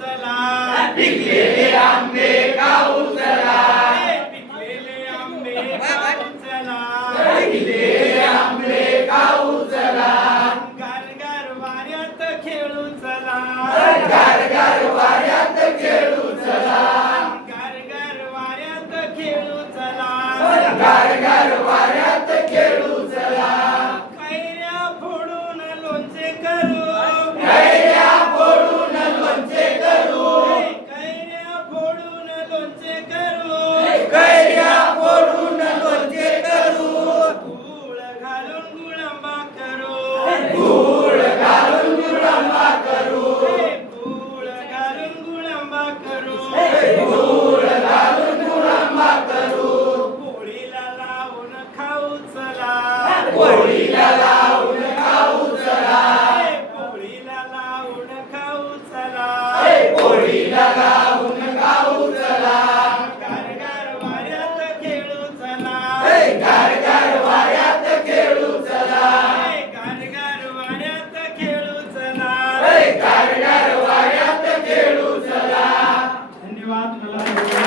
चला, पिकलेले आंबे खाऊ चला, पिकलेले आंबे खाऊ चला, पिकलेले आंबे खाऊ चला, गारगार वाऱ्यात खेळू चला, गारगार वाऱ्यात खेळू चला, गारगार वाऱ्यात खेळू चला, गारगार वाऱ्यात खेळू चला, कैऱ्या फोडून लोणचे करू, कैऱ्या फोडून लोणचे करू, कैऱ्या फोडून लोणचे करू, कैऱ्या फोडून लोणचे करू, गूळ घालून गुळंबा करू, गूळ घालून गुळंबा करू, गूळ घालून गुळंबा करू, गूळ घालून गुळंबा करू, पोळीला लावून खाऊ चला, पोळीला लावून खाऊ चला, पोळीला लावून खाऊ चला, पोळीला लावून खाऊ चला, गारगार वाऱ्यात खेळू चला, गारगार वाऱ्यात खेळू चला, गारगार वाऱ्यात खेळू चला. गारगार वाऱ्यात खेळू चला. धन्यवाद.